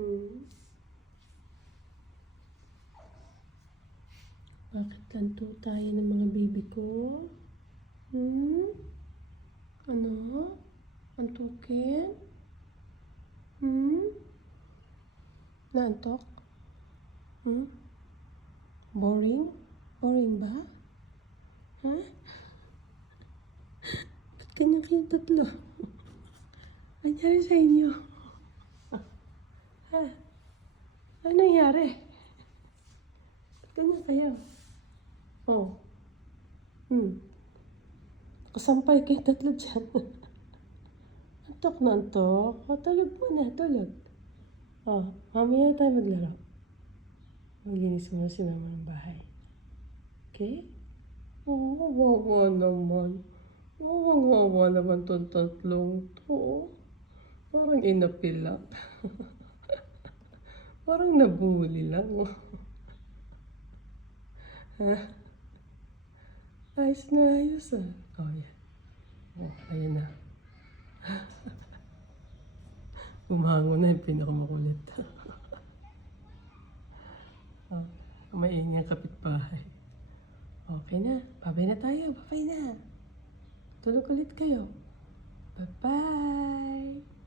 Hmm? Bakit ganito tayo ng mga baby ko? Hmm? Ano? Antukin? Hmm? Naantok? Hmm? Boring? Boring ba? Ha? Ba't ganyan kayong tatlo? Ano nangyari sa inyo? Ha? Ano nangyari? Ba't ganyan kayo? Oh. Kasampay kayo tatlo dyan. Antok na antok. O, tulog muna, tulog. Oh, mamaya tayo maglaro. Maglinis muna si mama ng bahay. Okay? Oh, wawa naman. Wawa naman tong tatlong to. Parang inapilak. Parang nabuli lang. Ha? Ayos na ayos ah. Oh, yan. Oh, ayun na. Umango na yung pinakamakulit. Oh, maingay ang kapitbahay. Okay na. Babay na tayo. Babay na. Tulog ulit kayo. Bye-bye.